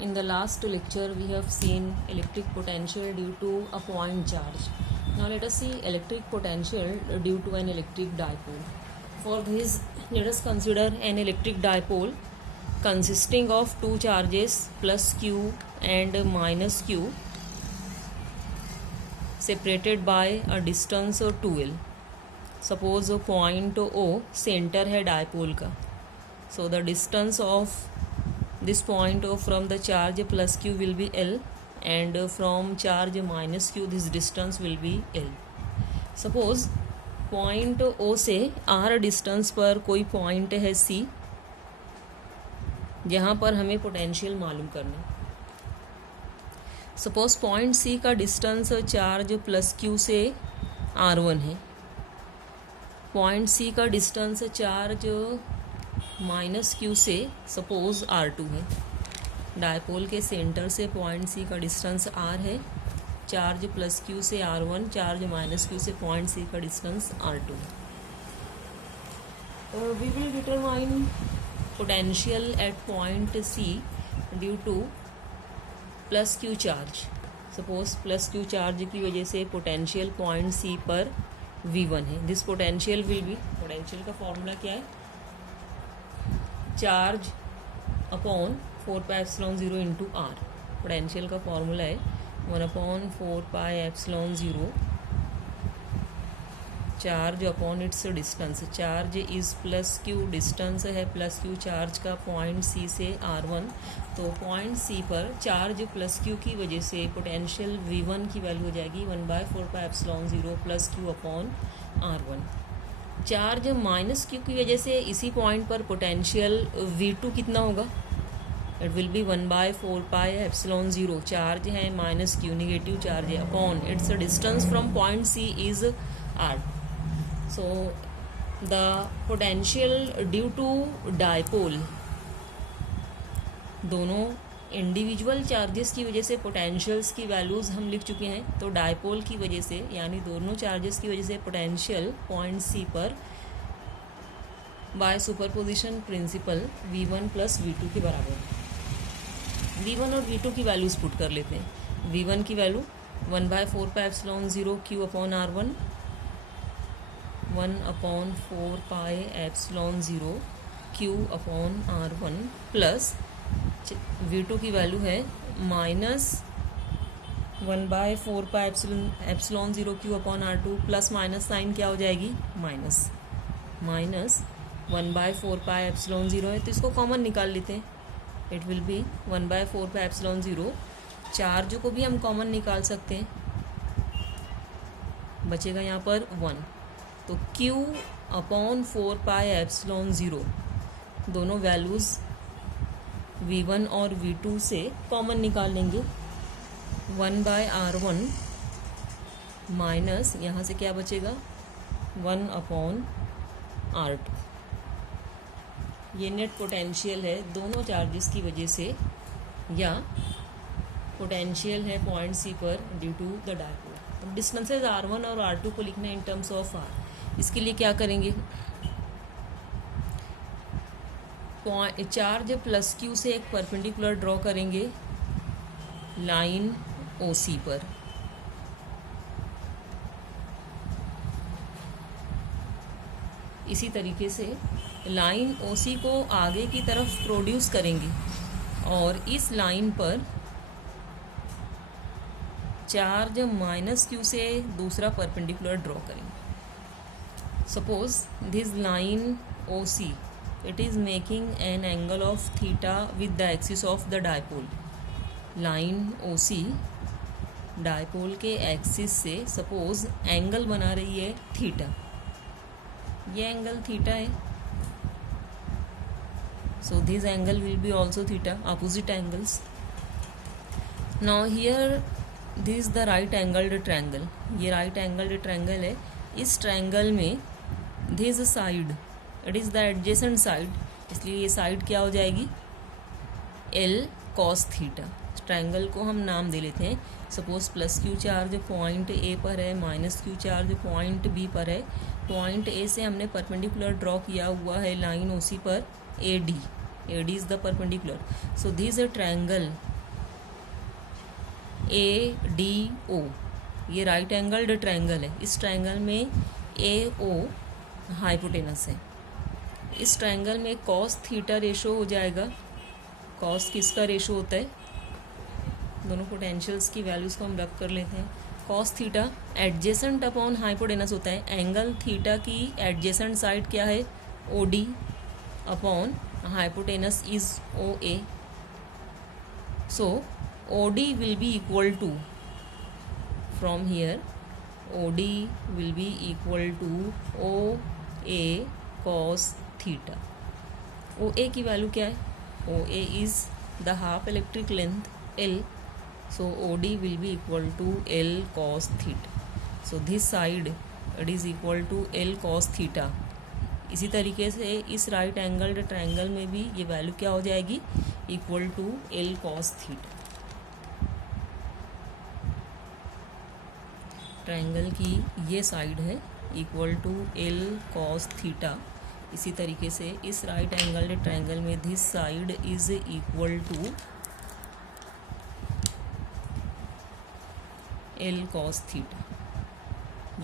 In the last lecture we have seen electric potential due to a point charge. Now let us see electric potential due to an electric dipole. For this, let us consider an electric dipole consisting of two charges plus q and minus q separated by a distance 2l. Suppose point O center है dipole का. So the distance of this point O from the charge plus q will be L, and from charge minus q this distance will be L. Suppose point O से R distance पर कोई point है C, जहाँ पर हमें potential मालूम करना है. सपोज पॉइंट C का डिस्टेंस चार्ज प्लस Q से R1 है. पॉइंट C का डिस्टेंस चार्ज माइनस Q से सपोज R2 है. डायपोल के सेंटर से पॉइंट C का डिस्टेंस R है. चार्ज प्लस Q से R1, चार्ज माइनस Q से पॉइंट C का distance R2. We will determine potential at point C due to plus Q charge. Suppose plus Q charge की वजह से potential point C पर V1 है. This potential will be, potential का formula क्या है? Charge upon 4πε0 into R. Potential का formula है 1/4πε0 charge upon its distance. Charge is plus Q, distance है प्लस Q चार्ज का पॉइंट C से R1. तो पॉइंट C पर चार्ज प्लस Q की वजह से पोटेंशियल V1 की वैल्यू हो जाएगी 1/4πε0 plus Q upon R1. Charge minus Q की वजह से इसी पॉइंट पर पोटेंशियल V2 कितना होगा? It will be 1/4πε0. चार्ज है माइनस Q, निगेटिव चार्ज है, upon its distance from point C is R. So the potential due to dipole, दोनों इंडिविजुअल चार्जेस की वजह से पोटेंशियल्स की वैल्यूज़ हम लिख चुके हैं. तो डायपोल की वजह से, यानी दोनों चार्जेस की वजह से पोटेंशियल पॉइंट C पर by superposition principle V1 plus V2 के बराबर. V1 और V2 की वैल्यूज़ पुट कर लेते हैं. V1 की value 1/4πε0 Q upon R1, 1/4πε0 Q upon R1 plus V2 की वैल्यू है minus 1/4πε0 Q upon R2 plus minus sign क्या हो जाएगी? माइनस 1/4πε0 है, तो इसको कॉमन निकाल लेते हैं. It will be 1/4πε0. चार्ज को भी हम कॉमन निकाल सकते हैं, बचेगा यहाँ पर 1. तो Q अपॉन 4πε0 दोनों वैल्यूज़ V1 और V2 से कॉमन निकाल लेंगे. 1/R1 माइनस यहाँ से क्या बचेगा? 1/R2. ये नेट पोटेंशियल है दोनों चार्जेस की वजह से, या पोटेंशियल है पॉइंट C पर ड्यू टू द डायपोल. अब डिस्टेंसेज R1 और R2 को लिखना है इन टर्म्स ऑफ R. इसके लिए क्या करेंगे? चार्ज प्लस Q से एक परपेंडिकुलर ड्रॉ करेंगे लाइन OC पर. इसी तरीके से लाइन OC को आगे की तरफ प्रोड्यूस करेंगे और इस लाइन पर चार्ज माइनस Q से दूसरा परपेंडिकुलर ड्रॉ करेंगे. Suppose this line OC, it is making an angle of theta with the axis of the dipole. Line OC dipole के एक्सिस से सपोज एंगल बना रही है थीटा. ये एंगल थीटा है. So this angle will be also theta, opposite angles. Now here this is the right angled triangle. ये right angled triangle है. इस ट्रायंगल में this side, it is the adjacent side, इसलिए ये side क्या हो जाएगी? L cos theta. ट्रायंगल को हम नाम दे लेते हैं. Suppose plus Q charge point A पर है, minus Q charge point B पर है. पॉइंट A से हमने परपेंडिकुलर ड्रॉ किया हुआ है लाइन OC पर AD. AD is the perpendicular. So this is a triangle ADO, ये राइट एंगल्ड ट्रायंगल है. इस ट्रायंगल में AO हाइपोटेनस है. इस ट्रायंगल में कॉस थीटा रेशो हो जाएगा. कॉस किसका रेशो होता है? दोनों पोटेंशियल्स की वैल्यूज़ को हम रख कर लेते हैं. Cos theta adjacent upon hypotenuse होता है. एंगल थीटा की एडजेसेंट साइड क्या है? OD upon hypotenuse is OA. So OD will be equal to, from here OD will be equal to OA cos theta. OA की value क्या है? OA is the half electric length L. So OD will be equal to L cos theta. So this side it is equal to L cos theta. इसी तरीके से इस right angled triangle में भी ये वैल्यू क्या हो जाएगी? Equal to L cos theta. Triangle की ये साइड है equal to L cos theta. इसी तरीके से इस राइट एंगल्ड ट्रायंगल में this side is equal to L cos theta.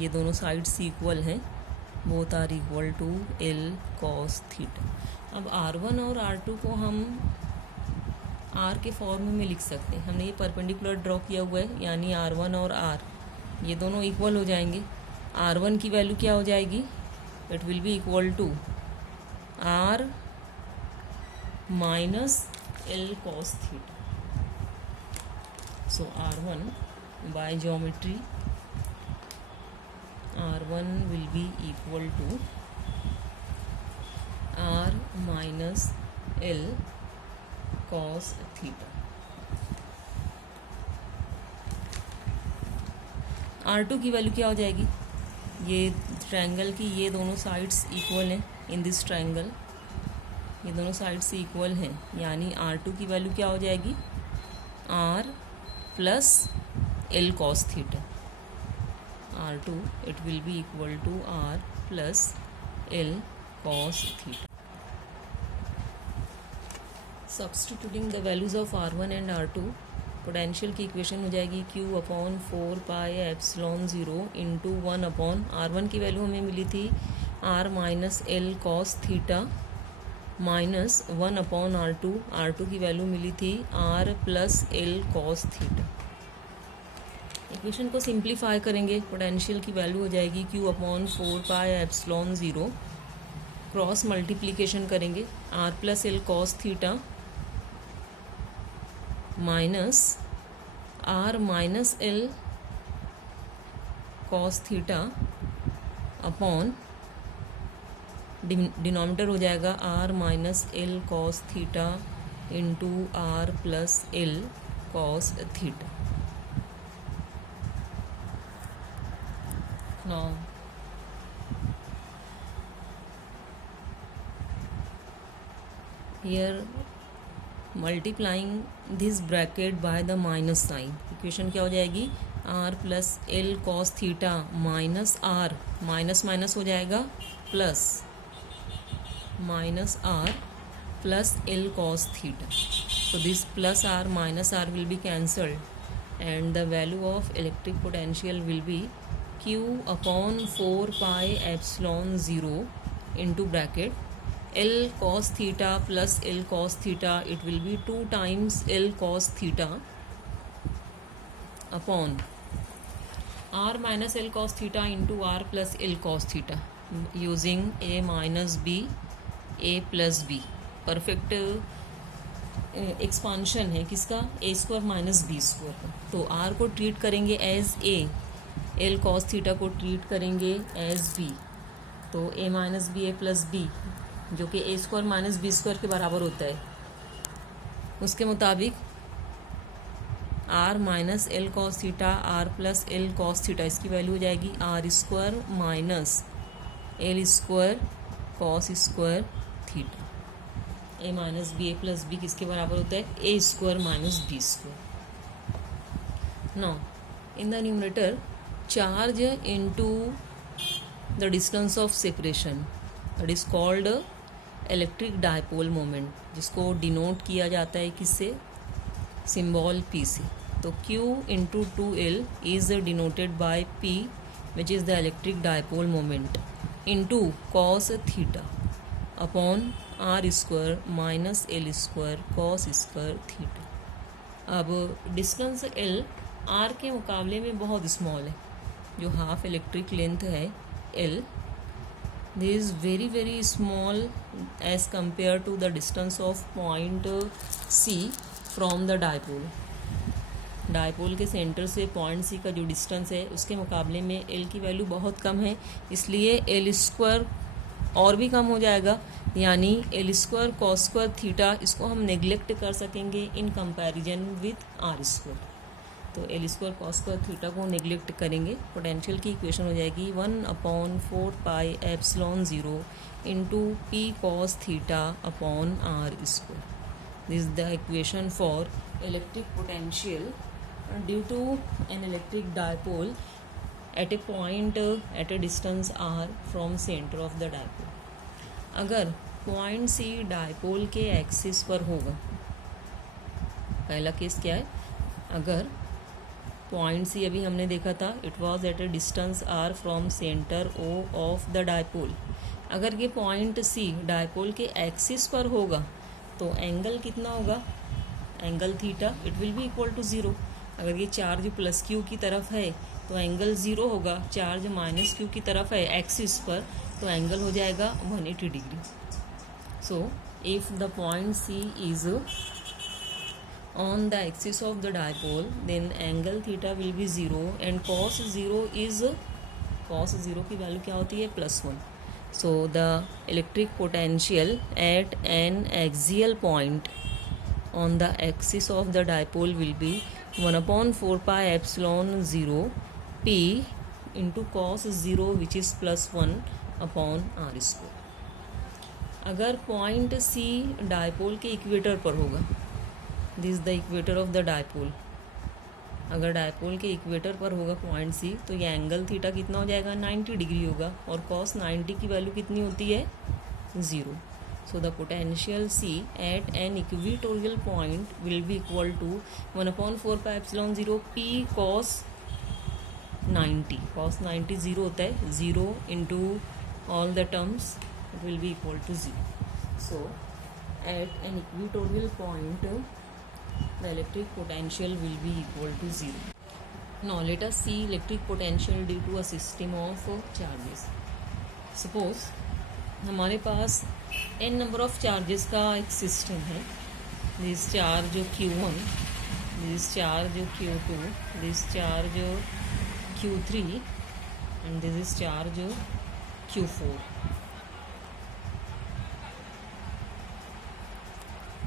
ये दोनों साइड्स इक्वल हैं, both are equal to L cos theta. अब R1 और R2 को हम R के फॉर्म में लिख सकते हैं. हमने ये परपेंडिकुलर ड्रॉ किया हुआ है, यानी R1 और R ये दोनों इक्वल हो जाएंगे. R1 की वैल्यू क्या हो जाएगी? It will be equal to R minus L cos theta. So R1 by geometry R1 will be equal to R minus L cos theta. R2 की वैल्यू क्या हो जाएगी? ये ट्रायंगल की ये दोनों साइड्स इक्वल हैं. इन दिस ट्रायंगल ये दोनों साइड्स इक्वल हैं, यानी R2 की वैल्यू क्या हो जाएगी? R plus L cos theta. R2 it will be equal to R plus L cos theta. Substituting the values of R1 and R2, potential की equation हो जाएगी Q upon 4 pi epsilon 0 into 1 upon R1 की value हमें मिली थी R minus L cos theta minus 1 upon R2 की value मिली थी R plus L cos theta. Equation को सिंप्लीफाई करेंगे, पोटेंशियल की वैल्यू हो जाएगी Q upon 4 pi epsilon 0. Cross multiplication करेंगे R plus L cos theta minus R minus L cos theta upon denominator हो जाएगा R minus L cos theta into R plus L cos theta. Now here multiplying this bracket by the minus sign, equation क्या हो जाएगी? R plus L cos theta minus R, minus minus हो जाएगा plus, minus R plus L cos theta. So this plus R minus R will be cancelled and the value of electric potential will be Q upon 4 pi epsilon 0 into bracket L cos theta plus L cos theta, it will be 2 times L cos theta upon R minus L cos theta into R plus L cos theta using A minus B, A plus B. Perfect expansion है किसका? A square minus B square का. तो R को treat करेंगे as A, L cos theta को treat करेंगे as B. तो A minus B A plus B जो कि A square minus B square के बराबर होता है, उसके मुताबिक R minus L cos theta R plus L cos theta, इसकी वैल्यू हो जाएगी R square minus L square cos square theta. A minus B A plus B किसके बराबर होता है? A square minus B square. Now in the numerator charge into the distance of separation, that is called electric dipole moment, जिसको denote किया जाता है किससे, symbol P से। तो Q into 2L is denoted by P which is the electric dipole moment into cos theta upon R square minus L square cos square theta. अब distance L R के मुकाबले में बहुत स्मॉल है, जो half electric length है L, this is very small as compared to the distance of point C from the dipole। Dipole के centre से पॉइंट C का जो डिस्टेंस है उसके मुकाबले में L की वैल्यू बहुत कम है, इसलिए L स्क्वायर और भी कम हो जाएगा, यानी L square cos square theta इसको हम नेग्लेक्ट कर सकेंगे in comparison with R square. तो L square cos square theta को नेग्लेक्ट करेंगे, पोटेंशियल की इक्वेशन हो जाएगी 1/4 pi epsilon 0 into P cos theta upon R square. This is the equation for electric potential due to an electric dipole at a point at a distance R from centre of the dipole. अगर point C dipole के axis पर होगा, पहला case क्या है, अगर point C अभी हमने देखा था it was at a distance R from centre O of the dipole, अगर ये पॉइंट C डायपोल के एक्सिस पर होगा तो एंगल कितना होगा, angle theta, it will be equal to 0। अगर ये चार्ज प्लस Q की तरफ है तो एंगल 0 होगा, चार्ज माइनस Q की तरफ है एक्सिस पर तो एंगल हो जाएगा 180 degree. So if the point C is on the axis of the dipole then angle theta will be 0 and cos 0 की वैल्यू क्या होती है, +1। so the electric potential at an axial point on the axis of the dipole will be 1/4 pi epsilon 0 P into cos 0 which is +1 upon R square। अगर point C dipole के equator पर होगा, this is the equator of the dipole, अगर dipole के equator पर होगा point C तो ये एंगल थीटा कितना हो जाएगा, 90 डिग्री होगा, और cos 90 की वैल्यू कितनी होती है, 0। So the potential C at an equatorial point will be equal to 1/4 pi epsilon 0 P cos 90, cos 90 0 होता है, 0 into all the terms it will be equal to 0। So at an equatorial point the electric potential will be equal to 0. Now let us see electric potential due to a system of charges. Suppose हमारे पास n number of charges का एक system है, this charge Q1, this charge Q2, this charge Q3 and this is charge Q4.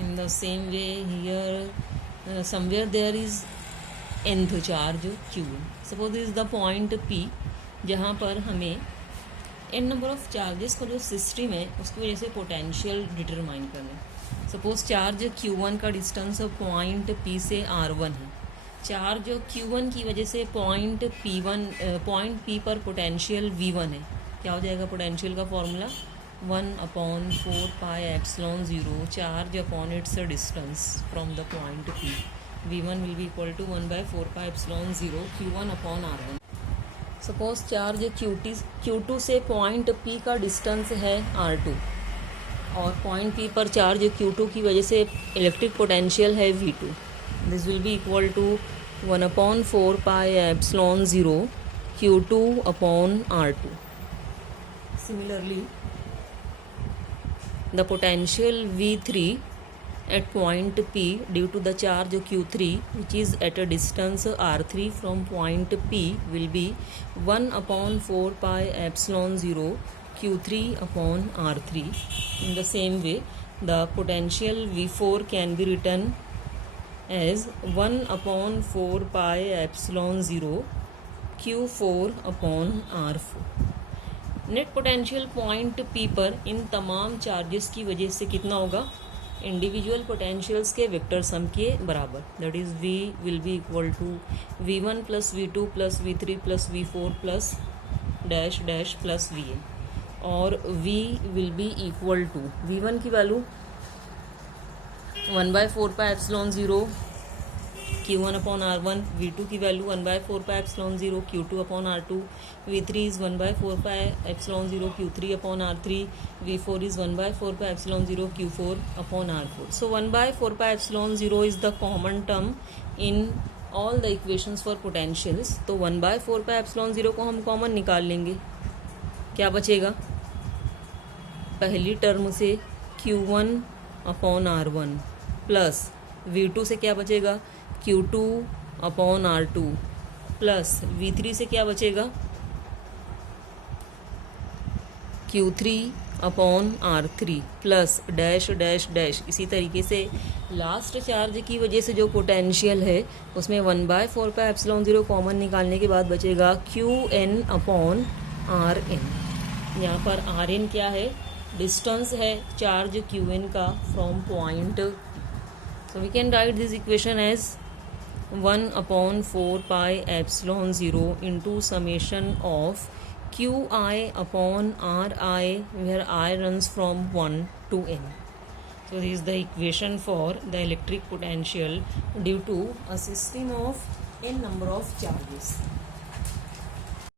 In the same way here somewhere there is nth charge Q1। suppose this is the point P जहाँ पर हमें n number of charges का जो system है उसकी वजह से potential determine करना है। सपोज चार्ज Q1 का डिस्टेंस पॉइंट P से R1 है, चार्ज Q1 की वजह से पॉइंट P पर पोटेंशियल V1 है, क्या हो जाएगा पोटेंशियल का formula, 1/4 pi epsilon 0 charge upon its distance from the point P, V1 will be equal to 1/4 pi epsilon 0 Q1 upon R1। Suppose charge Q2 से पॉइंट P का distance है R2 और point P पर charge Q2 की वजह से electric potential है V2, this will be equal to 1/4 pi epsilon 0 Q2 upon R2। Similarly the potential V3 at point P due to the charge Q3 which is at a distance R3 from point P will be 1/4 pi epsilon 0 Q3 upon R3। In the same way the potential V4 can be written as 1/4 pi epsilon 0 Q4 upon R4। Net potential point P पर इन तमाम charges की वजह से कितना होगा, individual potentials के vector sum के बराबर, that is V will be equal to V1 + V2 + V3 + V4 + dash dash + Vn। और V will be equal to V1 की value 1/4πε0 Q1 upon R1, V2 की value 1/4πε0 Q2 upon R2, V3 is 1/4πε0 Q3 upon R3, V4 is 1/4πε0 Q4 upon R4. So 1/4πε0 is the common term in all the equations for potentials. तो 1/4πε0 को हम common निकाल लेंगे. क्या बचेगा? पहली term से Q1 upon R1 plus V2 से क्या बचेगा? Q2 upon R2 plus V3 से क्या बचेगा? Q3 upon R3 plus dash dash dash. इसी तरीके से लास्ट चार्ज की वजह से जो पोटेंशियल है उसमें 1/4πε0 कॉमन निकालने के बाद बचेगा Qn अपॉन Rn. यहाँ पर Rn क्या है? डिस्टेंस है चार्ज Qn का from point. So we can write this equation as 1/4πε0 into summation of Qi upon Ri, where I runs from 1 to n. So this is the equation for the electric potential due to a system of n number of charges.